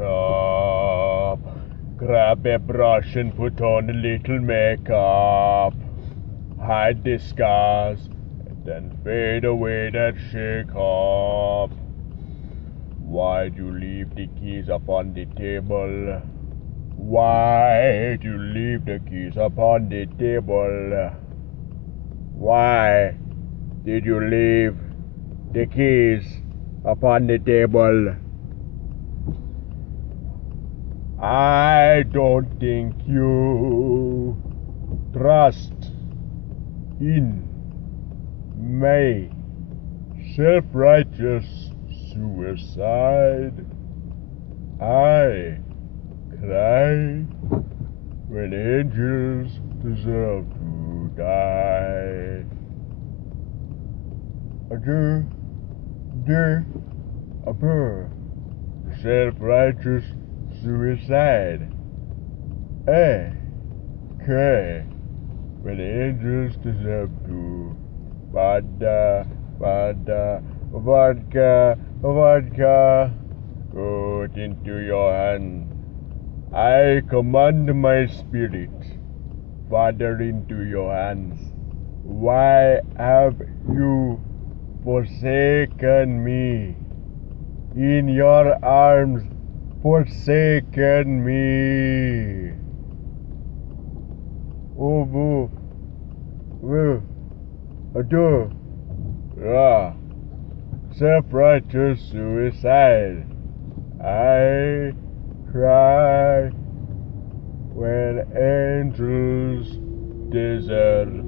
up. Grab a brush and put on a little makeup. Hide the scars and then fade away that shake-up. Why'd you leave the keys upon the table? Why'd you leave the keys upon the table? Why did you leave the keys upon the table? I don't think you trust in my self-righteous suicide. I cry when angels deserve to die. Self-righteous suicide. I cry when angels deserve to. Vodka, put into your hand. I command my spirit, Father, into your hands. Why have you forsaken me? In your arms, forsaken me. Oh, boo. Self-righteous suicide. I cry when angels deserve